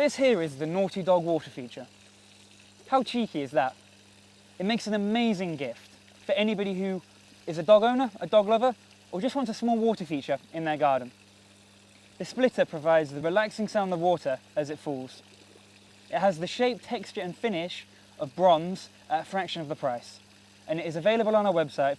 This here is the Naughty Dog water feature. How cheeky is that? It makes an amazing gift for anybody who is a dog owner, a dog lover, or just wants a small water feature in their garden. The splitter provides the relaxing sound of water as it falls. It has the shape, texture and finish of bronze at a fraction of the price, and it is available on our website